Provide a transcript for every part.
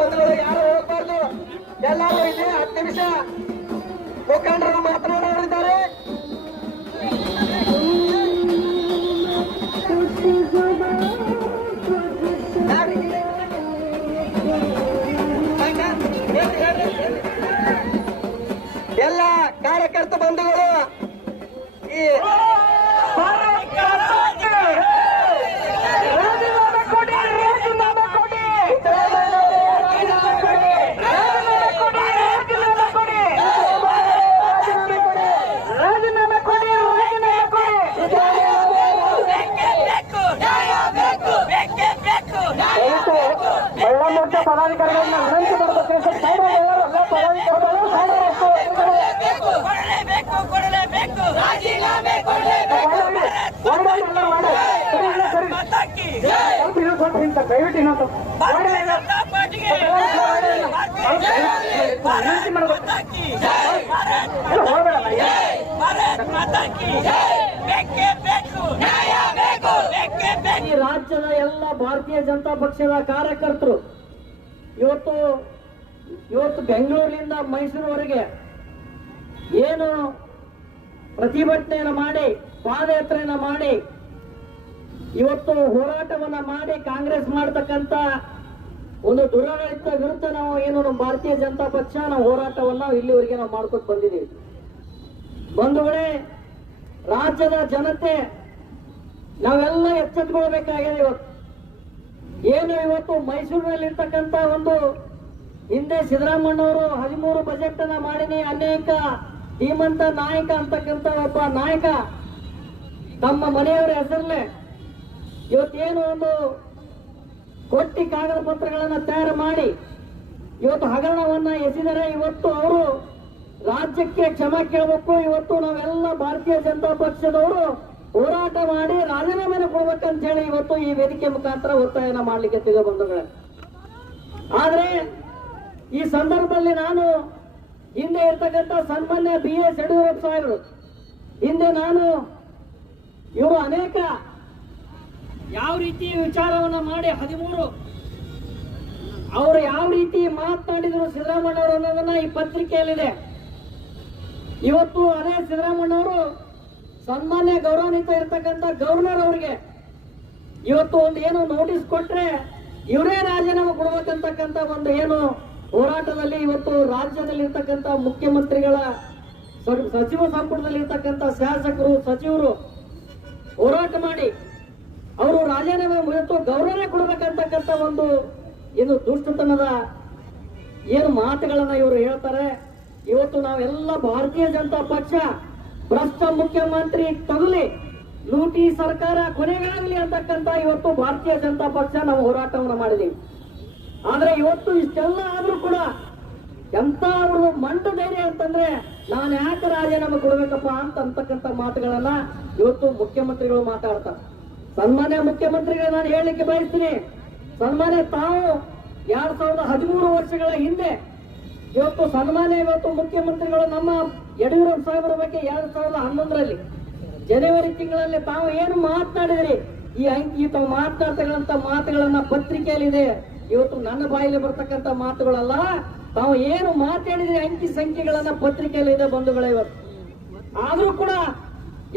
ಬಂಧುಗಳು ಯಾರು ಹೋಗ್ಬಾರ್ದು. ಎಲ್ಲರೂ ಇಲ್ಲಿ 10 ನಿಮಿಷ ಮುಖಂಡರು ಮಾತನಾಡೋರಿದ್ದಾರೆ. ಎಲ್ಲ ಕಾರ್ಯಕರ್ತ ಬಂಧುಗಳು ಈ ಪದಾಧಿಕಾರಿಗಳನ್ನ ವಿನಂತಿ ಈ ರಾಜ್ಯದ ಎಲ್ಲ ಭಾರತೀಯ ಜನತಾ ಪಕ್ಷದ ಕಾರ್ಯಕರ್ತರು ಇವತ್ತು ಬೆಂಗಳೂರಿನಿಂದ ಮೈಸೂರುವರೆಗೆ ಏನು ಪ್ರತಿಭಟನೆಯನ್ನು ಮಾಡಿ ಪಾದಯಾತ್ರೆಯನ್ನ ಮಾಡಿ ಇವತ್ತು ಹೋರಾಟವನ್ನ ಮಾಡಿ ಕಾಂಗ್ರೆಸ್ ಮಾಡತಕ್ಕಂತ ಒಂದು ದುರಾಡಳಿತ ವಿರುದ್ಧ ನಾವು ಏನು ನಮ್ಮ ಭಾರತೀಯ ಜನತಾ ಪಕ್ಷ ನಾವು ಹೋರಾಟವನ್ನ ಇಲ್ಲಿವರೆಗೆ ನಾವು ಮಾಡ್ಕೊತ ಬಂದಿದ್ದೀವಿ. ಬಂಧುಗಳೇ, ರಾಜ್ಯದ ಜನತೆ ನಾವೆಲ್ಲ ಎಚ್ಚೆತ್ತುಕೊಳ್ಬೇಕಾಗಿದೆ. ಇವತ್ತು ಮೈಸೂರಿನಲ್ಲಿರ್ತಕ್ಕಂಥ ಒಂದು ಹಿಂದೆ ಸಿದ್ದರಾಮಣ್ಣವರು 13 ಬಜೆಟ್ ಅನ್ನ ಮಾಡಿನಿ, ಅನೇಕ ಧೀಮಂತ ನಾಯಕ ಅಂತಕ್ಕಂಥ ಒಬ್ಬ ನಾಯಕ ತಮ್ಮ ಮನೆಯವರ ಹೆಸರಲ್ಲೇ ಇವತ್ತೇನು ಒಂದು ಕೊಟ್ಟಿ ಕಾಗದ ಪತ್ರಗಳನ್ನ ತಯಾರು ಮಾಡಿ ಇವತ್ತು ಹಗರಣವನ್ನ ಎಸೆದರೆ ಇವತ್ತು ಅವರು ರಾಜ್ಯಕ್ಕೆ ಕ್ಷಮೆ ಕೇಳಬೇಕು. ಇವತ್ತು ನಾವೆಲ್ಲ ಭಾರತೀಯ ಜನತಾ ಪಕ್ಷದವರು ಹೋರಾಟ ಮಾಡಿ ರಾಜೀನಾಮೆನ ಕೊಡ್ಬೇಕಂತ ಹೇಳಿ ಇವತ್ತು ಈ ವೇದಿಕೆ ಮುಖಾಂತರ ಒತ್ತಾಯನ ಮಾಡ್ಲಿಕ್ಕೆ ತಿರುಗ ಬಂಧುಗಳೇ. ಆದ್ರೆ ಈ ಸಂದರ್ಭದಲ್ಲಿ ನಾನು ಹಿಂದೆ ಇರ್ತಕ್ಕಂಥ ಸನ್ಮಾನ್ಯ BS ಯಡಿಯೂರಪ್ಪ ಸಾಹೇಬರು ಹಿಂದೆ ಇವರು ಅನೇಕ ಯಾವ ರೀತಿ ವಿಚಾರವನ್ನ ಮಾಡಿ 13 ಅವರು ಯಾವ ರೀತಿ ಮಾತನಾಡಿದ್ರು ಸಿದ್ದರಾಮಣ್ಣವರು ಅನ್ನೋದನ್ನ ಈ ಪತ್ರಿಕೆಯಲ್ಲಿದೆ. ಇವತ್ತು ಅದೇ ಸಿದ್ದರಾಮಣ್ಣವರು ಸನ್ಮಾನ್ಯ ಗೌರವಾನ್ವಿತ ಇರತಕ್ಕಂಥ ಗವರ್ನರ್ ಅವರಿಗೆ ಇವತ್ತು ಒಂದು ಏನು ನೋಟಿಸ್ ಕೊಟ್ರೆ ಇವರೇ ರಾಜೀನಾಮೆ ಕೊಡ್ಬೇಕಂತಕ್ಕಂಥ ಒಂದು ಏನು ಹೋರಾಟದಲ್ಲಿ ಇವತ್ತು ರಾಜ್ಯದಲ್ಲಿ ಇರ್ತಕ್ಕಂಥ ಮುಖ್ಯಮಂತ್ರಿಗಳ ಸಚಿವ ಸಂಪುಟದಲ್ಲಿ ಇರ್ತಕ್ಕಂಥ ಶಾಸಕರು ಸಚಿವರು ಹೋರಾಟ ಮಾಡಿ ಅವರು ರಾಜೀನಾಮೆ ಇವತ್ತು ಗೌರವನೇ ಕೊಡ್ಬೇಕಂತಕ್ಕಂಥ ಒಂದು ಏನು ದುಷ್ಟತನದ ಏನು ಮಾತುಗಳನ್ನ ಇವರು ಹೇಳ್ತಾರೆ. ಇವತ್ತು ನಾವೆಲ್ಲ ಭಾರತೀಯ ಜನತಾ ಪಕ್ಷ ಭ್ರಷ್ಟ ಮುಖ್ಯಮಂತ್ರಿ ತಗುಲಿ, ಲೂಟಿ ಸರ್ಕಾರ ಕೊನೆಗಾಗಲಿ ಅಂತಕ್ಕಂಥ ಇವತ್ತು ಭಾರತೀಯ ಜನತಾ ಪಕ್ಷ ನಾವು ಹೋರಾಟವನ್ನು ಮಾಡಿದೀವಿ. ಆದ್ರೆ ಇವತ್ತು ಇಷ್ಟೆಲ್ಲ ಆದ್ರೂ ಕೂಡ ಎಂತ ಅವರು ಮಂಡು ಧೈರ್ಯ ಅಂತಂದ್ರೆ ನಾನು ಯಾಕೆ ರಾಜೀನಾಮೆ ಕೊಡ್ಬೇಕಪ್ಪ ಅಂತಕ್ಕಂಥ ಮಾತುಗಳನ್ನ ಇವತ್ತು ಮುಖ್ಯಮಂತ್ರಿಗಳು ಮಾತಾಡ್ತಾರೆ. ಸನ್ಮಾನ್ಯ ಮುಖ್ಯಮಂತ್ರಿಗಳು ನಾನು ಹೇಳಲಿಕ್ಕೆ ಬಯಸ್ತೀನಿ, ಸನ್ಮಾನ್ಯ ತಾವು 2013 ವರ್ಷಗಳ ಹಿಂದೆ ಇವತ್ತು ಇವತ್ತು ಮುಖ್ಯಮಂತ್ರಿಗಳು ನಮ್ಮ ಯಡಿಯೂರಪ್ಪ ಸಾಹೇಬರ ಬಗ್ಗೆ 2011ರಲ್ಲಿ ಜನವರಿ ತಿಂಗಳಲ್ಲಿ ತಾವು ಏನು ಮಾತನಾಡಿದ್ರಿ, ಈ ತಾವು ಮಾತನಾಡ್ತಕ್ಕಂಥ ಮಾತುಗಳನ್ನ ಪತ್ರಿಕೆಯಲ್ಲಿದೆ. ಇವತ್ತು ನನ್ನ ಬಾಯಲ್ಲಿ ಬರ್ತಕ್ಕಂಥ ಮಾತುಗಳಲ್ಲ, ತಾವು ಏನು ಮಾತಾಡಿದ್ರಿ ಅಂಕಿ ಸಂಖ್ಯೆಗಳನ್ನ ಪತ್ರಿಕೆಯಲ್ಲಿ ಇದೆ ಬಂಧುಗಳೇ. ಇವತ್ತು ಆದ್ರೂ ಕೂಡ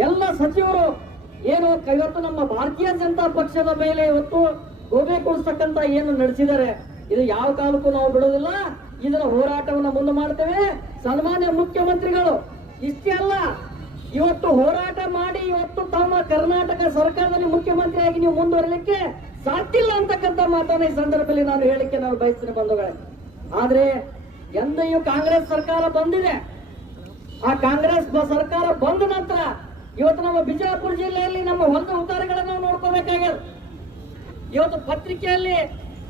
ಎಲ್ಲ ಸಚಿವರು ಏನು ಇವತ್ತು ನಮ್ಮ ಭಾರತೀಯ ಜನತಾ ಪಕ್ಷದ ಮೇಲೆ ಇವತ್ತು ಗೋಬೆ ಕೊಡಿಸ್ತಕ್ಕಂಥ ಏನು ನಡೆಸಿದ್ದಾರೆ, ಇದು ಯಾವ ಕಾಲಕ್ಕೂ ನಾವು ಬಿಡೋದಿಲ್ಲ. ಇದರ ಹೋರಾಟವನ್ನ ಮುಂದೆ ಮಾಡ್ತೇವೆ. ಸನ್ಮಾನ್ಯ ಮುಖ್ಯಮಂತ್ರಿಗಳು ಇಷ್ಟೇ ಅಲ್ಲ, ಇವತ್ತು ಹೋರಾಟ ಮಾಡಿ ಇವತ್ತು ತಮ್ಮ ಕರ್ನಾಟಕ ಸರ್ಕಾರದಲ್ಲಿ ಮುಖ್ಯಮಂತ್ರಿಯಾಗಿ ನೀವು ಮುಂದುವರಲಿಕ್ಕೆ ಸಾಧ್ಯ ಇಲ್ಲ ಅಂತಕ್ಕಂಥ ಮಾತನ್ನ ಈ ಸಂದರ್ಭದಲ್ಲಿ ನಾನು ಹೇಳಿಕೆ ನಾವು ಬಯಸ್ತೀನಿ ಬಂಧುಗಳೇ. ಆದ್ರೆ ಎಂದೆಯೂ ಕಾಂಗ್ರೆಸ್ ಸರ್ಕಾರ ಬಂದಿದೆ. ಆ ಕಾಂಗ್ರೆಸ್ ಸರ್ಕಾರ ಬಂದ ನಂತರ ಇವತ್ತು ನಮ್ಮ ಬಿಜಾಪುರ ಜಿಲ್ಲೆಯಲ್ಲಿ ನಮ್ಮ ಹೊಲದ ಉತ್ತಾರಗಳನ್ನು ನಾವು ನೋಡ್ಕೋಬೇಕಾಗ್ಯದ. ಇವತ್ತು ಪತ್ರಿಕೆಯಲ್ಲಿ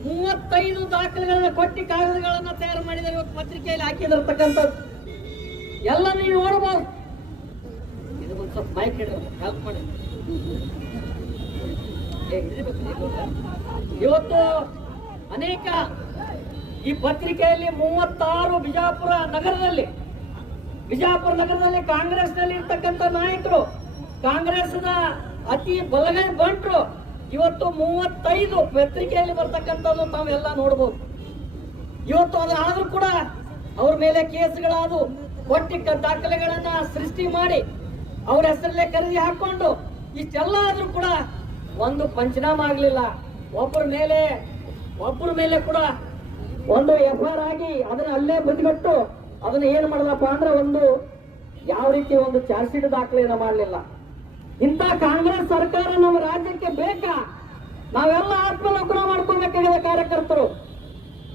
35 ದಾಖಲೆಗಳನ್ನ ಕೊಟ್ಟಿ ಕಾಗದಗಳನ್ನ ತಯಾರು ಮಾಡಿದರೆ ಇವತ್ತು ಪತ್ರಿಕೆಯಲ್ಲಿ ಹಾಕಿದಿರ್ತಕ್ಕಂಥದ್ದು ಎಲ್ಲ ನೀವು ನೋಡಬಹುದು. ಇದು ಒಂದು ಸ್ವಲ್ಪ ಮೈಕ್ ಹೆಲ್ಪ್ ಮಾಡಿ. ಇವತ್ತು ಅನೇಕ ಈ ಪತ್ರಿಕೆಯಲ್ಲಿ 36 ಬಿಜಾಪುರ ನಗರದಲ್ಲಿ ಕಾಂಗ್ರೆಸ್ನಲ್ಲಿ ಇರ್ತಕ್ಕಂಥ ನಾಯಕರು, ಕಾಂಗ್ರೆಸ್ನ ಅತಿ ಬಲಗೈ ಬಂಟ್ರು ಇವತ್ತು 35 ಪತ್ರಿಕೆಯಲ್ಲಿ ಬರ್ತಕ್ಕಂಥದ್ದು ತಾವೆಲ್ಲ ನೋಡಬಹುದು. ಇವತ್ತು ಅದಾದ್ರೂ ಕೂಡ ಅವ್ರ ಮೇಲೆ ಕೇಸ್ಗಳಾದವು, ಒಟ್ಟಿ ದಾಖಲೆಗಳನ್ನ ಸೃಷ್ಟಿ ಮಾಡಿ ಅವ್ರ ಹೆಸರಲ್ಲೇ ಖರೀದಿ ಹಾಕೊಂಡು ಇಷ್ಟೆಲ್ಲ ಆದ್ರೂ ಕೂಡ ಒಂದು ಪಂಚನಾಮ ಆಗ್ಲಿಲ್ಲ. ಒಬ್ಬರ ಮೇಲೆ ಕೂಡ ಒಂದು FIR ಆಗಿ ಅದನ್ನ ಅಲ್ಲೇ ಬದಿಗಟ್ಟು ಅದನ್ನ ಏನ್ ಮಾಡದಪ್ಪ ಅಂದ್ರೆ ಒಂದು ಯಾವ ರೀತಿ ಒಂದು ಚಾರ್ಜ್ ಶೀಟ್ ದಾಖಲೆಯನ್ನ ಮಾಡಲಿಲ್ಲ. ಇಂಥ ಕಾಂಗ್ರೆಸ್ ಸರ್ಕಾರ ನಮ್ಮ ರಾಜ್ಯಕ್ಕೆ ಬೇಕಾ? ನಾವೆಲ್ಲ ಆತ್ಮಲೋಕನ ಮಾಡ್ಕೊಳ್ಬೇಕಾಗಿದೆ ಕಾರ್ಯಕರ್ತರು.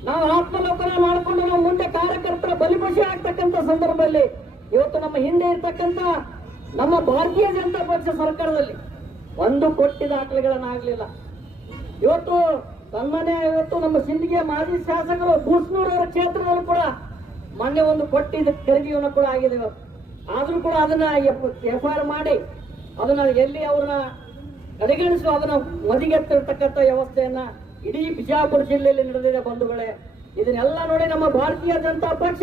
ನಾವು ಆತ್ಮಲೋಕನ ಮಾಡಿಕೊಂಡು ನಾವು ಮುಂದೆ ಕಾರ್ಯಕರ್ತರ ಬಲಿಪಶು ಆಗ್ತಕ್ಕಂಥ ಸಂದರ್ಭದಲ್ಲಿ ಇವತ್ತು ನಮ್ಮ ಹಿಂದೆ ಇರ್ತಕ್ಕಂಥ ನಮ್ಮ ಭಾರತೀಯ ಜನತಾ ಪಕ್ಷ ಸರ್ಕಾರದಲ್ಲಿ ಒಂದು ಕೋಟಿ ದಾಖಲೆಗಳನ್ನಾಗಲಿಲ್ಲ. ಇವತ್ತು ಇವತ್ತು ನಮ್ಮ ಸಿಂದಗಿಯ ಮಾಜಿ ಶಾಸಕರು ಬೂಸ್ನೂರ್ ಅವರ ಕ್ಷೇತ್ರದಲ್ಲೂ ಕೂಡ ಮೊನ್ನೆ ಒಂದು ಕೋಟಿ ಖರೀದಿಯನ್ನು ಕೂಡ ಆಗಿದೆ. ಆದ್ರೂ ಕೂಡ ಅದನ್ನ FIR ಮಾಡಿ ಅದನ್ನ ಎಲ್ಲಿ ಅವ್ರನ್ನ ಕಡೆಗಣಿಸಿ ಅದನ್ನ ಮದಿಗೆತ್ತಿರ್ತಕ್ಕಂಥ ವ್ಯವಸ್ಥೆಯನ್ನ ಇಡೀ ಬಿಜಾಪುರ ಜಿಲ್ಲೆಯಲ್ಲಿ ನಡೆದಿದೆ ಬಂಧುಗಳೇ. ಇದನ್ನೆಲ್ಲ ನೋಡಿ ನಮ್ಮ ಭಾರತೀಯ ಜನತಾ ಪಕ್ಷ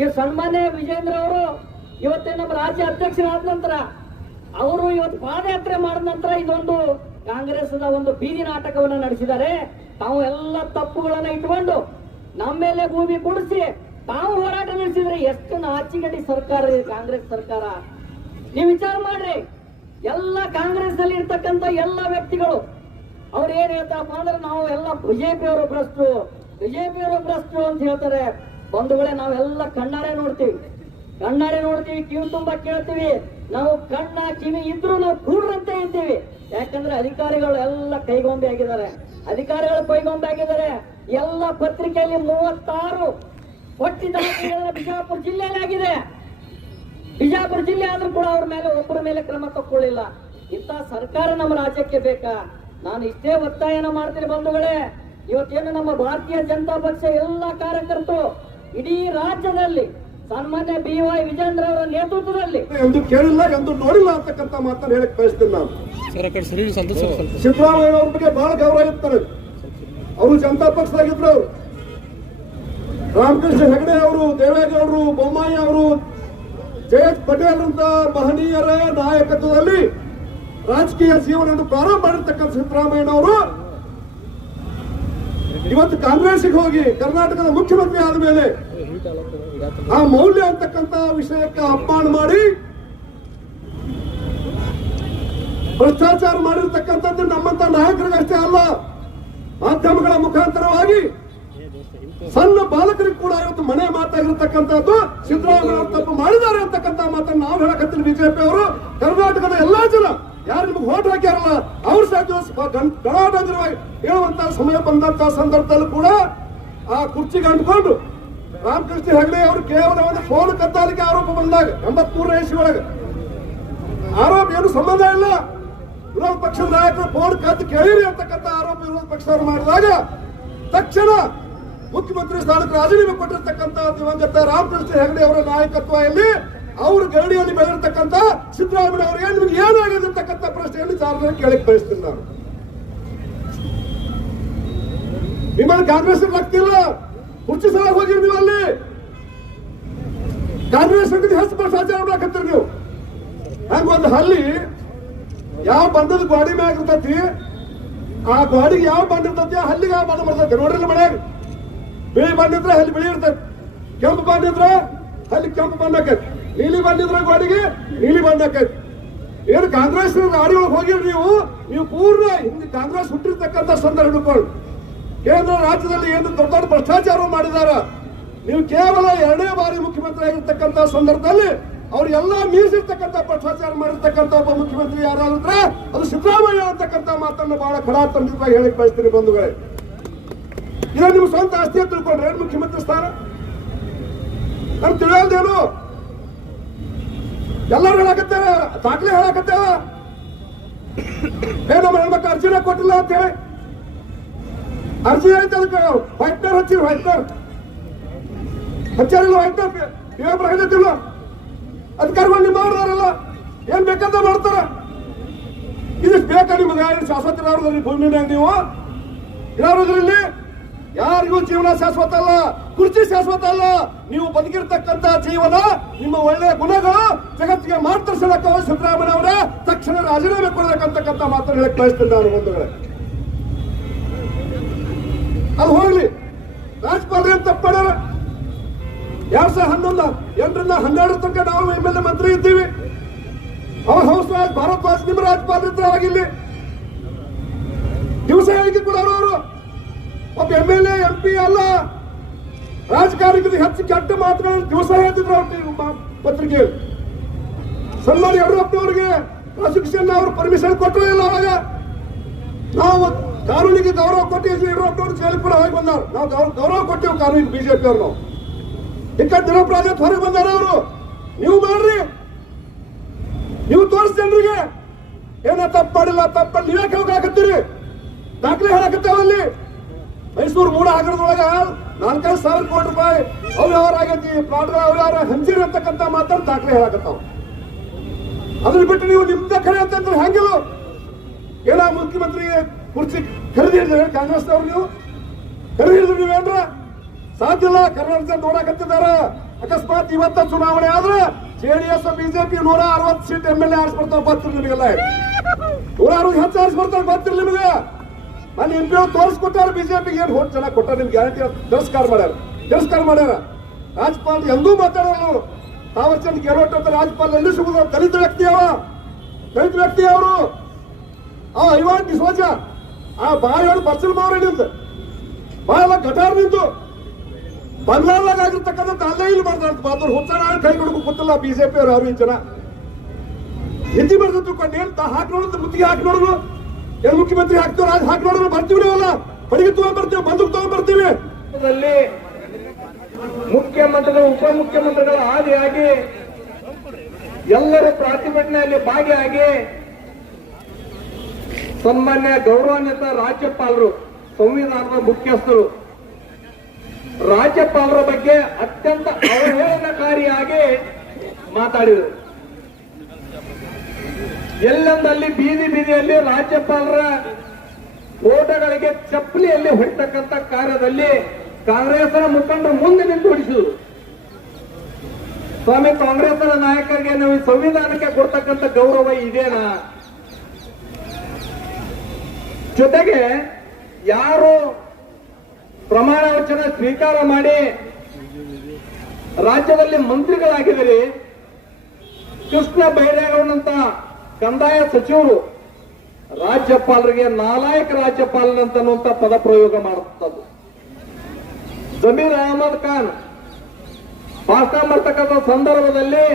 ಈ ಸನ್ಮಾನ್ಯ ವಿಜೇಂದ್ರ ಅವರು ಇವತ್ತೇ ನಮ್ಮ ರಾಜ್ಯ ಅಧ್ಯಕ್ಷರಾದ ನಂತರ ಅವರು ಇವತ್ತು ಪಾದಯಾತ್ರೆ ಮಾಡಿದ ನಂತರ ಇದೊಂದು ಕಾಂಗ್ರೆಸ್ನ ಒಂದು ಬೀದಿ ನಾಟಕವನ್ನ ನಡೆಸಿದ್ದಾರೆ. ತಾವು ಎಲ್ಲ ತಪ್ಪುಗಳನ್ನ ಇಟ್ಕೊಂಡು ನಮ್ಮ ಮೇಲೆ ಭೂಮಿ ಕೊಡಿಸಿ ತಾವು ಹೋರಾಟ ನಡೆಸಿದ್ರೆ ಎಷ್ಟು ನಾಚಿಗಡಿ ಸರ್ಕಾರ ಇದೆ ಕಾಂಗ್ರೆಸ್ ಸರ್ಕಾರ. ನೀವು ವಿಚಾರ ಮಾಡ್ರಿ, ಎಲ್ಲ ಕಾಂಗ್ರೆಸ್ ಅಲ್ಲಿ ಇರ್ತಕ್ಕಂಥ ಎಲ್ಲ ವ್ಯಕ್ತಿಗಳು ಅವ್ರು ಏನ್ ಹೇಳ್ತಾರಪ್ಪ ಅಂದ್ರೆ ನಾವು ಎಲ್ಲ ಬಿಜೆಪಿಯವರು ಭ್ರಷ್ಟರು ಅಂತ ಹೇಳ್ತಾರೆ. ಬಂಧುಗಳೇ, ನಾವೆಲ್ಲ ಕಣ್ಣಾರೆ ನೋಡ್ತೀವಿ, ಕಿವಿ ತುಂಬಾ ಕೇಳ್ತೀವಿ. ನಾವು ಕಣ್ಣ ಕಿವಿ ಇದ್ರು ನಾವು ಕೂಡ್ರಂತೆ ಇದ್ದೀವಿ. ಯಾಕಂದ್ರೆ ಅಧಿಕಾರಿಗಳು ಎಲ್ಲ ಕೈಗೊಂಬೆ ಆಗಿದ್ದಾರೆ. ಎಲ್ಲ ಪತ್ರಿಕೆಯಲ್ಲಿ 36 ಒಟ್ಟಿ ದಾಖಲೆಗಳ ಬಿಜಾಪುರ ಜಿಲ್ಲೆಯಲ್ಲಿ ಆಗಿದೆ. ಬಿಜಾಪುರ ಜಿಲ್ಲೆ ಆದ್ರೂ ಕೂಡ ಅವ್ರ ಮೇಲೆ ಒಬ್ಬರ ಮೇಲೆ ಕ್ರಮ ತಕ್ಕೊಳ್ಳಿಲ್ಲ. ಇಂಥ ಸರ್ಕಾರ ನಮ್ಮ ರಾಜ್ಯಕ್ಕೆ ಬೇಕಾ? ನಾನು ಇಷ್ಟೇ ಒತ್ತಾಯನ ಮಾಡ್ತೀನಿ ಬಂಧುಗಳೇ. ಇವತ್ತೇನು ನಮ್ಮ ಭಾರತೀಯ ಜನತಾ ಪಕ್ಷ ಎಲ್ಲ ಕಾರ್ಯಕರ್ತರು ಇಡೀ ರಾಜ್ಯದಲ್ಲಿ ಸನ್ಮಾನ್ಯ BY ವಿಜೇಂದ್ರ ಅವರ ನೇತೃತ್ವದಲ್ಲಿ ಎಂದು ಕೇಳಿಲ್ಲ ಎಂದು ನೋಡಿಲ್ಲ ಅಂತಕ್ಕಂಥ ಮಾತನ್ನು ಹೇಳಕ್ ಬಯಸ್ತೀನಿ ನಾನು. ಸಿದ್ದರಾಮಯ್ಯ ಅವ್ರ ಬಗ್ಗೆ ಬಹಳ ಗೌರವ ಇರ್ತಾರೆ. ಅವರು ಜನತಾ ಪಕ್ಷದಾಗಿದ್ರು. ಅವರು ರಾಮಕೃಷ್ಣ ಹೆಗಡೆ ಅವರು, ದೇವೇಗೌಡರು, ಬೊಮ್ಮಾಯಿ ಅವರು, ಜಯೇಶ್ ಪಟೇಲ್ ಅಂತ ಮಹನೀಯರ ನಾಯಕತ್ವದಲ್ಲಿ ರಾಜಕೀಯ ಜೀವನವನ್ನು ಪ್ರಾರಂಭ ಮಾಡಿರ್ತಕ್ಕಂಥ ಸಿದ್ದರಾಮಯ್ಯನವರು ಇವತ್ತು ಕಾಂಗ್ರೆಸ್ಗೆ ಹೋಗಿ ಕರ್ನಾಟಕದ ಮುಖ್ಯಮಂತ್ರಿ ಆದ ಮೇಲೆ ಆ ಮೌಲ್ಯ ಅಂತಕ್ಕಂಥ ವಿಷಯಕ್ಕೆ ಅಪಮಾನ ಮಾಡಿ ಭ್ರಷ್ಟಾಚಾರ ಮಾಡಿರ್ತಕ್ಕಂಥದ್ದು ನಮ್ಮಂತ ನಾಯಕರಿಗಷ್ಟೇ ಅಲ್ಲ, ಮಾಧ್ಯಮಗಳ ಮುಖಾಂತರವಾಗಿ ಸಣ್ಣ ಬಾಲಕರಿಗೆ ಕೂಡ ಇವತ್ತು ಮನೆ ಮಾತಾಗಿರ್ತಕ್ಕಂಥದ್ದು ಸಿದ್ದರಾಮಯ್ಯ ತಪ್ಪು ಮಾಡಿದ್ದಾರೆ ಅಂತಕ್ಕಂಥ ಮಾತನ್ನು ನಾವು ಹೇಳಕತ್ತೀವಿ. ಬಿಜೆಪಿ ಅವರು ಕರ್ನಾಟಕದ ಎಲ್ಲಾ ಜನ ಯಾರು ನಿಮಗೆ ವೋಟ್ ಹಾಕ್ಯಾರಲ್ಲ ಅವ್ರು ಗಣಾಢವಾಗಿ ಹೇಳುವಂತ ಸಮಯ ಬಂದಂತ ಸಂದರ್ಭದಲ್ಲೂ ಕೂಡ ಆ ಕುರ್ಚಿಗೆ ಅಂಟ್ಕೊಂಡು ರಾಮಕೃಷ್ಣ ಹೆಗಡೆ ಅವರು ಕೇವಲ ಒಂದು ಫೋನ್ ಕದ್ದಾಲಿಕೆ ಆರೋಪ ಬಂದಾಗ 83ನೇ ಇಸ್ವಿ ಒಳಗೆ ಆರೋಪ ಏನು ಸಂಬಂಧ ಇಲ್ಲ. ವಿರೋಧ ಪಕ್ಷದ ನಾಯಕರು ಫೋನ್ ಕದ್ದು ಕೇಳಿರಿ ಅಂತಕ್ಕಂಥ ಆರೋಪ ವಿರೋಧ ಪಕ್ಷದವರು ಮಾಡಿದಾಗ ತಕ್ಷಣ ಮುಖ್ಯಮಂತ್ರಿ ಸ್ಥಾನಕ್ಕೆ ರಾಜೀನಾಮೆ ಕೊಟ್ಟಿರ್ತಕ್ಕಂಥ ದಿವಂಗತ ರಾಮಕೃಷ್ಣ ಹೆಗಡೆ ಅವರ ನಾಯಕತ್ವದಲ್ಲಿ ಅವರು ಗರಡಿಯಲ್ಲಿ ಬೆಳೆದಿರ್ತಕ್ಕಂಥ ಸಿದ್ದರಾಮಯ್ಯ ಅವರಿಗೆ ನಿಮ್ಗೆ ಏನಾಗಿದೆ ಅಂತಕ್ಕಂಥ ಪ್ರಶ್ನೆಯನ್ನು ಸಾರ್ವಜನಿಕ ಕೇಳಕ್ ಬಯಸ್ತೀನಿ ನಾನು. ನಿಮ್ಮಲ್ಲಿ ಕಾಂಗ್ರೆಸ್ ಆಗ್ತಿಲ್ಲ, ಕುರ್ಚಿ ಸಲ ಹೋಗಿರಿ ನೀವು ಅಲ್ಲಿ ಕಾಂಗ್ರೆಸ್ ಹೆಚ್ಚು ಭ್ರಷ್ಟಾಚಾರ ಮಾಡಕತ್ತೀರಿ ನೀವು. ಹಂಗ ಒಂದು ಹಲ್ಲಿ ಯಾವ ಬಂದದ ಗಾಡಿ ಮ್ಯಾಗ ಇರ್ತೈತಿ, ಆ ಗಾಡಿಗೆ ಯಾವ ಬಂದ ಇರ್ತೈತಿ ಆ ಹಲ್ಲಿಗೆ ಯಾವ ಬಣ್ಣ ಬರ್ತೈತಿ ನೋಡ್ರಿ. ಮನ್ಯಾಗ ಬಿಳಿ ಬಣ್ಣ ಇದ್ರೆ ಹಲ್ಲಿ ಬಿಳಿ ಇರ್ತೈತಿ, ಕೆಂಪು ಬಣ್ಣ ಇದ್ರೆ ಹಲ್ಲಿ ಕೆಂಪು ಬಣ್ಣ ಆಕೈತಿ, ನೀಲಿ ಬಣ್ಣ ಇದ್ರೆ ಗಾಡಿಗೆ ನೀಲಿ ಬಣ್ಣ ಆಕೈತಿ. ಏನು ಕಾಂಗ್ರೆಸ್ ಗಾಡಿ ಒಳಗೆ ಹೋಗಿರಿ ನೀವು ಪೂರ್ಣ ಹಿಂದೆ ಕಾಂಗ್ರೆಸ್ ಹುಟ್ಟಿರ್ತಕ್ಕಂಥ ಸಂದರ್ಭ ಹಿಡ್ಕೊಂಡು ಕೇಂದ್ರ ರಾಜ್ಯದಲ್ಲಿ ಏನು ದೊಡ್ಡ ದೊಡ್ಡ ಭ್ರಷ್ಟಾಚಾರ ಮಾಡಿದಾರ. ನೀವು ಕೇವಲ 2ನೇ ಬಾರಿ ಮುಖ್ಯಮಂತ್ರಿ ಆಗಿರ್ತಕ್ಕಂಥ ಸಂದರ್ಭದಲ್ಲಿ ಅವ್ರಿಗೆಲ್ಲ ಮೀರಿಸಿರ್ತಕ್ಕಂಥ ಭ್ರಷ್ಟಾಚಾರ ಮಾಡಿರ್ತಕ್ಕಂಥ ಒಬ್ಬ ಮುಖ್ಯಮಂತ್ರಿ ಯಾರಾದ್ರೆ ಅದು ಸಿದ್ದರಾಮಯ್ಯ ಅಂತಕ್ಕಂಥ ಮಾತನ್ನು ಬಹಳ ಖಡಾಖಂಡಿತವಾಗಿ ಹೇಳಕ್ ಬಯಸ್ತೀನಿ ಬಂಧುಗಳೇ. ಇದ ನೀವು ಸ್ವಂತ ಆಸ್ತಿ ತಿಳ್ಕೊಂಡ್ರೆ ಏನ್ ಮುಖ್ಯಮಂತ್ರಿ ಸ್ಥಾನ ನಮ್ ತಿಳಿಯಲ್ದೇನು? ಎಲ್ಲರೂ ಹೇಳಕತ್ತೇವ, ದಾಖಲೆ ಹೇಳಕತ್ತೇವ. ನಮ್ಮ ಹೆಣ್ಮಕ್ಳು ಅರ್ಜಿನ ಕೊಟ್ಟಿಲ್ಲ ಅಂತ ಹೇಳಿ ಅರ್ಜಿ ಆಯ್ತು. ಅದಕ್ಕೆ ವೈಟ್ನರ್ ಹಚ್ಚಿರಿ, ವೈಟ್ನರ್ ಹಚ್ಚಾರಿಲ್ಲ, ವೈಟ್ನರ್ ಪೇಪರ್ ಹೇಳಿದ್ದಿಲ್ಲ. ಅಧಿಕಾರಿಗಳು ನಿಮ್ಮ ಅವ್ರದಾರಲ್ಲ ಏನ್ ಬೇಕಂತ ಮಾಡ್ತಾರ. ಇದಿಷ್ಟು ಬೇಕಾ ನಿಮ್ಗೆ? ಶಾಶ್ವತ ಇರೋದ್ರಲ್ಲಿ ಭೂಮಿನಾಗ ನೀವು ಇರೋದ್ರಲ್ಲಿ ಯಾರಿಗೂ ಜೀವನ ಶಾಶ್ವತ ಅಲ್ಲ, ಕುರ್ಚಿ ಶಾಶ್ವತ ಅಲ್ಲ. ನೀವು ಬದುಕಿರ್ತಕ್ಕಂಥ ಜೀವನ ನಿಮ್ಮ ಒಳ್ಳೆಯ ಗುಣಗಳು ಜಗತ್ತಿಗೆ ಮಾರ್ಗದರ್ಶನಕ್ಕೆ ಸಿದ್ದರಾಮಯ್ಯ ಅವರ ತಕ್ಷಣ ರಾಜೀನಾಮೆ ಕೊಡಬೇಕಂತಕ್ಕಂಥ ಮಾತನ್ನು ಹೇಳಕ್ ಬಯಸ್ತೀನಿ ನಾನು ಬಂಧುಗಳೇ. ಅದು ಹೋಗ್ಲಿ, ರಾಜ್ಯಪಾಲರು ಏನ್ ತಪ್ಪು ಮಾಡ್ಯಾರ? 2011 8ರಿಂದ 12 ತನಕ ನಾವು MLA ಮಂತ್ರಿ ಇದ್ದೀವಿ. ಅವಾಗ ಹೌಸ್ರಾಜ್ ಭಾರದ್ವಾಜ್ ನಿಮ್ಮ ರಾಜ್ಯಪಾಲರು ಇದ್ರೆ ಅವಾಗಿಲ್ಲಿ ದಿವಸ ಹೇಳಿಕೆ ಕೊಡೋರು ಅವರು. ಒಬ್ಬ MLA MP ಅಲ್ಲ, ರಾಜಕಾರಣಿಗೆ ಹೆಚ್ಚು ಕೆಟ್ಟ ಮಾತುಗಳನ್ನು ದಿವಸ ಹೇಳ್ತಿದ್ರು ಅವ್ರ ಪತ್ರಿಕೆ. ಸನ್ಮಾನ್ಯ ಯಡಿಯೂರಪ್ಪನವರಿಗೆ ಪ್ರಾಸಿಕ್ಯೂಷನ್ ಅವರು ಪರ್ಮಿಷನ್ ಕೊಟ್ಟರೇ ಇಲ್ಲ. ಅವಾಗ ನಾವು ಕಾನೂನಿಗೆ ಗೌರವ ಕೊಟ್ಟಿದ್ವಿ. ಯಡಿಯೂರಪ್ಪನವ್ರು ಜೈಲಿಗೆ ಕೂಡ ಹೋಗಿ ಬಂದಾರ. ನಾವು ಗೌರವ ಕೊಟ್ಟಿವಿ ಕಾನೂನಿಗೆ. ಬಿಜೆಪಿ ಅವರು ನಾವು ಇಂಥ ನಿರಪರಾಧ ಹೊರಗೆ ಬಂದಾರ ಅವರು. ನೀವು ಮಾಡ್ರಿ, ನೀವು ತೋರಿಸ್ ಜನರಿಗೆ ಏನ ತಪ್ಪು ಮಾಡಿಲ್ಲ, ತಪ್ಪು ನೀವೇ ಹೋಗಾಕತ್ತೀರಿ. ದಾಖಲೆ ಹೇಳಕತ್ತೇವಲ್ಲಿ ಮೈಸೂರು ಮೂಡ ಹಗರದೊಳಗ 4-5 ಸಾವಿರ ಕೋಟಿ ರೂಪಾಯಿ ಅವ್ಯವಹಾರ ಆಗೈತಿ, ಪ್ಲಾಟ್ಗಳ ಅವ್ಯವಹಾರ ಹಂಚಿರಿ ಅಂತಕ್ಕಂಥ ಮಾತಾಡಿ ದಾಖಲೆ ಹೇಳಕತ್ತಾವ. ಅದನ್ನ ಬಿಟ್ಟು ನೀವು ನಿಮ್ದ ಖರೆ ಅಂತಂದ್ರೆ ಹೆಂಗಿಲ್ಲ. ಏನ ಮುಖ್ಯಮಂತ್ರಿ ಕುರ್ಚಿ ಖರೀದಿದ್ರೆ ಕಾಂಗ್ರೆಸ್ನವ್ರು ನೀವು ಖರೀದಿದ್ರೆ ನೀವೇನ್ರ ಸಾಧ್ಯ ಇಲ್ಲ. ಕರ್ನಾಟಕ ನೋಡಕತ್ತಿದಾರ. ಅಕಸ್ಮಾತ್ ಇವತ್ತ ಚುನಾವಣೆ ಆದ್ರೆ JDS ಬಿಜೆಪಿ 160 ಸೀಟ್ MLA ಆರಿಸ್ಬರ್ತಾವ. ಗೊತ್ತಿಲ್ಲ ನಿಮಗೆಲ್ಲ 160 ಹೆಚ್ಚು ಆರಿಸ್ಬರ್ತಾವ. ಗೊತ್ತಿಲ್ಲ ನಿಮಗೆ. ನಾನು MP ತೋರಿಸ್ಕೊಟ್ಟಾರ ಬಿಜೆಪಿಗೆ. ಏನು ಹೋಟ್ ಚೆನ್ನಾಗಿ ಕೊಟ್ಟಾರ ನಿಮ್ಗೆ ಗ್ಯಾರಂಟಿ ತಿರಸ್ಕಾರ ಮಾಡ್ಯಾರ. ರಾಜ್ಯಪಾಲ ಎಂದೂ ಮಾತಾಡೋರು. ತಾವರ್ಚಂದ್ ಗೆಲೋಟ್ ಅಂತ ರಾಜ್ಯಪಾಲ ಎಲ್ಲಿ ಸಿಗುದ? ದಲಿತ ವ್ಯಕ್ತಿ ಅವರು. ಐವಾನ್ ಡಿಸೋಜ ಆ ಬಾಯಿಯವರು ಬಚ್ಚಲ್ ಮಾವ್ರೆ ನಿಂತು ಬಾಯೆಲ್ಲ ಗಟಾರ್ ನಿಂತು ಬಂಗಾಳದಾಗ ಆಗಿರ್ತಕ್ಕಂಥ ಅಲ್ಲೇ ಇಲ್ಲಿ ಮಾಡ್ತಾರೆ. ಹುಚ್ಚಾರ ಕೈ ಕೊಡಬೇಕು ಗೊತ್ತಿಲ್ಲ ಬಿಜೆಪಿ ಅವರು. ಯಾರು ಜನ ಎತ್ತಿ ಬರ್ದು ಕೊಂಡೇನ್ ಹಾಕಿ ನೋಡಿದ್ರೆ ಮುತ್ತಿಗೆ ಹಾಕಿ ನೋಡಿದ್ರು. ಏನ್ ಮುಖ್ಯಮಂತ್ರಿ ಹಾಕ್ತೇವೆ, ರಾಜ್ ಹಾಕಿ ನೋಡಿದ್ರು ಬರ್ತೀವಿ. ನೀವಲ್ಲ ಬಡಿಗೆ ತಗೊಂಡ್ಬರ್ತೀವಿ, ಬಂದೂಕ್ ತಗೊಂಡ್ಬರ್ತೀವಿ. ಮುಖ್ಯಮಂತ್ರಿಗಳು ಉಪಮುಖ್ಯಮಂತ್ರಿಗಳ ಆದಿಯಾಗಿ ಎಲ್ಲರೂ ಪ್ರತಿಭಟನೆಯಲ್ಲಿ ಭಾಗಿಯಾಗಿ ಸನ್ಮಾನ್ಯ ಗೌರವಾನ್ವಿತ ರಾಜ್ಯಪಾಲರು, ಸಂವಿಧಾನದ ಮುಖ್ಯಸ್ಥರು ರಾಜ್ಯಪಾಲರ ಬಗ್ಗೆ ಅತ್ಯಂತ ಅವಹೇಳನಕಾರಿಯಾಗಿ ಮಾತಾಡಿದರು. ಎಲ್ಲೆಂದಲ್ಲಿ ಬೀದಿಯಲ್ಲಿ ರಾಜ್ಯಪಾಲರ ಫೋಟೋಗಳಿಗೆ ಚಪ್ಪಲಿಯಲ್ಲಿ ಹೊಡಿತಕ್ಕಂಥ ಕಾರ್ಯದಲ್ಲಿ ಕಾಂಗ್ರೆಸ್ನ ಮುಖಂಡರು ಮುಂದೆ ನಿಂತು ಹೊಡಿಸಿದ್ರು. ಸ್ವಾಮಿ, ಕಾಂಗ್ರೆಸ್ನ ನಾಯಕರಿಗೆ ನಾವು ಸಂವಿಧಾನಕ್ಕೆ ಕೊಡ್ತಕ್ಕಂಥ ಗೌರವ ಇದೇನಾ? ಜೊತೆಗೆ ಯಾರು ಪ್ರಮಾಣ ವಚನ ಸ್ವೀಕಾರ ಮಾಡಿ ರಾಜ್ಯದಲ್ಲಿ ಮಂತ್ರಿಗಳಾಗಿದ್ದೀರಿ, ಕೃಷ್ಣ ಬೈರೇಗೌಡನಂತ ಕಂದಾಯ ಸಚಿವರು ರಾಜ್ಯಪಾಲರಿಗೆ ನಾಲಾಯಕ ರಾಜ್ಯಪಾಲನಂತ ಪದ ಪ್ರಯೋಗ ಮಾಡುತ್ತದೆ. ಜಮೀರ್ ಅಹಮದ್ ಖಾನ್ ಭಾಷಣ ಮಾಡ್ತಕ್ಕಂಥ ಸಂದರ್ಭದಲ್ಲಿ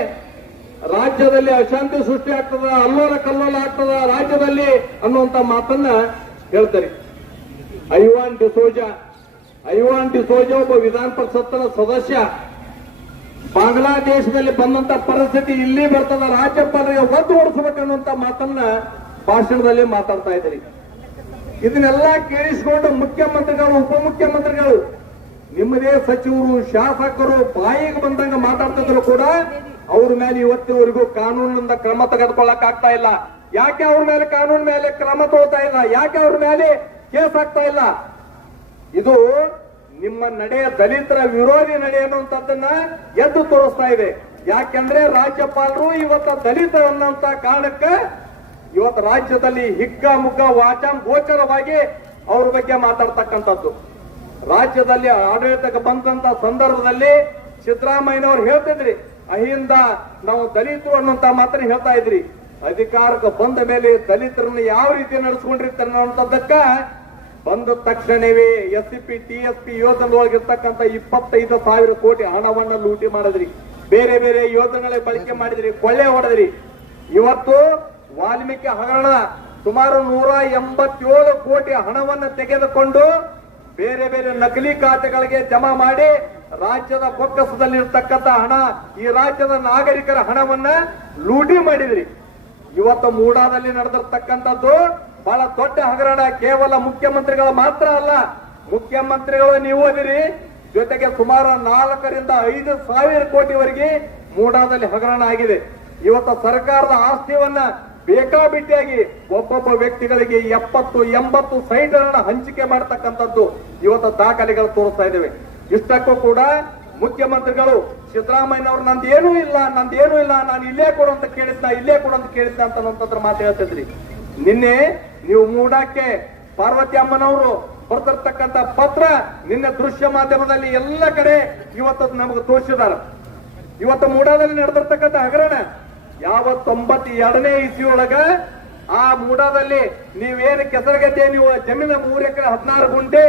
ರಾಜ್ಯದಲ್ಲಿ ಅಶಾಂತಿ ಸೃಷ್ಟಿ ಆಗ್ತದ, ಅಲ್ಲೋಲ ಕಲ್ಲೋಲ ಆಗ್ತದ ರಾಜ್ಯದಲ್ಲಿ ಅನ್ನುವಂತ ಮಾತನ್ನ ಹೇಳ್ತಾರೆ. ಐವಾನ್ ಡಿಸೋಜ ಒಬ್ಬ ವಿಧಾನ ಪರಿಷತ್ತಿನ ಸದಸ್ಯ. ಬಾಂಗ್ಲಾದೇಶದಲ್ಲಿ ಬಂದಂತ ಪರಿಸ್ಥಿತಿ ಇಲ್ಲಿ ಬರ್ತದ, ರಾಜ್ಯಪಾಲರಿಗೆ ಒದ್ದು ಓಡಿಸಬೇಕನ್ನುವಂತ ಮಾತನ್ನ ಭಾಷಣದಲ್ಲಿ ಮಾತಾಡ್ತಾ ಇದ್ದೀರಿ. ಇದನ್ನೆಲ್ಲ ಕೇಳಿಸಿಕೊಂಡು ಮುಖ್ಯಮಂತ್ರಿಗಳು, ಉಪಮುಖ್ಯಮಂತ್ರಿಗಳು, ನಿಮ್ಮದೇ ಸಚಿವರು, ಶಾಸಕರು ಬಾಯಿಗೆ ಬಂದಂಗ ಮಾತಾಡ್ತಿದ್ರು ಕೂಡ ಅವ್ರ ಮೇಲೆ ಇವತ್ತಿನವರೆಗೂ ಕಾನೂನಿನಿಂದ ಕ್ರಮ ತೆಗೆದುಕೊಳ್ಳಕ್ ಆಗ್ತಾ ಇಲ್ಲ. ಯಾಕೆ ಅವ್ರ ಮೇಲೆ ಕಾನೂನು ಮೇಲೆ ಕ್ರಮ ತಗೋತಾ ಇಲ್ಲ? ಯಾಕೆ ಅವ್ರ ಮೇಲೆ ಕೇಸ್ ಆಗ್ತಾ ಇಲ್ಲ? ಇದು ನಿಮ್ಮ ನಡೆ ದಲಿತರ ವಿರೋಧಿ ನಡೆ ಅನ್ನುವಂಥದ್ದನ್ನ ಎದ್ದು ತೋರಿಸ್ತಾ ಇದೆ. ಯಾಕೆಂದ್ರೆ ರಾಜ್ಯಪಾಲರು ಇವತ್ತ ದಲಿತ ಅನ್ನುವಂತ ಕಾರಣಕ್ಕೆ ಇವತ್ತು ರಾಜ್ಯದಲ್ಲಿ ಹಿಗ್ಗಾಮುಗ್ಗ ವಾಚಾಂ ಗೋಚರವಾಗಿ ಅವ್ರ ಬಗ್ಗೆ ಮಾತಾಡ್ತಕ್ಕಂಥದ್ದು. ರಾಜ್ಯದಲ್ಲಿ ಆಡಳಿತಕ್ಕೆ ಬಂದಂತ ಸಂದರ್ಭದಲ್ಲಿ ಸಿದ್ದರಾಮಯ್ಯನವ್ರು ಹೇಳ್ತಿದ್ರಿ, ಅಹಿಂದ ನಾವು ದಲಿತರು ಅನ್ನುವಂತ ಮಾತನ್ನ ಹೇಳ್ತಾ ಇದ್ರಿ. ಅಧಿಕಾರಕ್ಕೆ ಬಂದ ಮೇಲೆ ದಲಿತರನ್ನ ಯಾವ ರೀತಿ ನಡೆಸ್ಕೊಂಡಿರ್ತಾರೆ ಅನ್ನೋದಕ್ಕ ಬಂದ ತಕ್ಷಣವೇ SCP TSP ಯೋಜನೆಯೊಳಗಿರ್ತಕ್ಕಂಥ 25,000 ಕೋಟಿ ಹಣವನ್ನ ಲೂಟಿ ಮಾಡಿದ್ರಿ. ಬೇರೆ ಬೇರೆ ಯೋಜನೆಗಳಿಗೆ ಬಳಕೆ ಮಾಡಿದ್ರಿ, ಕೊಳ್ಳೆ ಹೊಡೆದ್ರಿ. ಇವತ್ತು ವಾಲ್ಮೀಕಿ ಹಗರಣ ಸುಮಾರು 187 ಕೋಟಿ ಹಣವನ್ನ ತೆಗೆದುಕೊಂಡು ಬೇರೆ ಬೇರೆ ನಕಲಿ ಖಾತೆಗಳಿಗೆ ಜಮಾ ಮಾಡಿ ರಾಜ್ಯದ ಬೊಕ್ಕಸದಲ್ಲಿರ್ತಕ್ಕಂಥ ಹಣ, ಈ ರಾಜ್ಯದ ನಾಗರಿಕರ ಹಣವನ್ನ ಲೂಟಿ ಮಾಡಿದ್ರಿ. ಇವತ್ತು ಮೂಡಾದಲ್ಲಿ ನಡೆದಿರ್ತಕ್ಕಂಥದ್ದು ಬಹಳ ದೊಡ್ಡ ಹಗರಣ. ಕೇವಲ ಮುಖ್ಯಮಂತ್ರಿಗಳ ಮಾತ್ರ ಅಲ್ಲ, ಮುಖ್ಯಮಂತ್ರಿಗಳು ನೀವು ಅದಿರಿ, ಜೊತೆಗೆ ಸುಮಾರು 4ರಿಂದ 5 ಸಾವಿರ ಕೋಟಿವರೆಗೆ ಮೂಡಾದಲ್ಲಿ ಹಗರಣ ಆಗಿದೆ. ಇವತ್ತು ಸರ್ಕಾರದ ಆಸ್ತಿಯನ್ನ ಬೇಕಾಬಿಟ್ಟಿಯಾಗಿ ಒಬ್ಬೊಬ್ಬ ವ್ಯಕ್ತಿಗಳಿಗೆ 70-80 ಸೈಟ್ಗಳನ್ನ ಹಂಚಿಕೆ ಮಾಡತಕ್ಕಂಥದ್ದು ಇವತ್ತು ದಾಖಲೆಗಳು ತೋರಿಸ್ತಾ ಇದ್ದೇವೆ. ಇಷ್ಟಕ್ಕೂ ಕೂಡ ಮುಖ್ಯಮಂತ್ರಿಗಳು ಸಿದ್ದರಾಮಯ್ಯನವ್ರು ನಂದೇನೂ ಇಲ್ಲ, ನಾನು ಇಲ್ಲೇ ಕೊಡು ಅಂತ ಕೇಳಿದ್ದ ಅಂತ ಮಾತು ಹೇಳ್ತಿದ್ರಿ. ನಿನ್ನೆ ನೀವು ಮೂಡಕ್ಕೆ ಪಾರ್ವತಿ ಅಮ್ಮನವರು ಹೊರತರ್ತಕ್ಕಂತ ಪತ್ರ ನಿನ್ನ ದೃಶ್ಯ ಮಾಧ್ಯಮದಲ್ಲಿ ಎಲ್ಲ ಕಡೆ ಇವತ್ತು ನಮಗೆ ತೋರಿಸಿದಾರ. ಇವತ್ತು ಮೂಡಾದಲ್ಲಿ ನಡೆದಿರ್ತಕ್ಕಂಥ ಹಗರಣ ಯಾವ 92ನೇ ಇಸ್ವಿಯೊಳಗ ಆ ಮೂಡಾದಲ್ಲಿ ನೀವೇನು ಕೆಸರಗದ್ದೆ ನೀವು ಜಮೀನ 3 ಎಕರೆ 16 ಗುಂಟೆ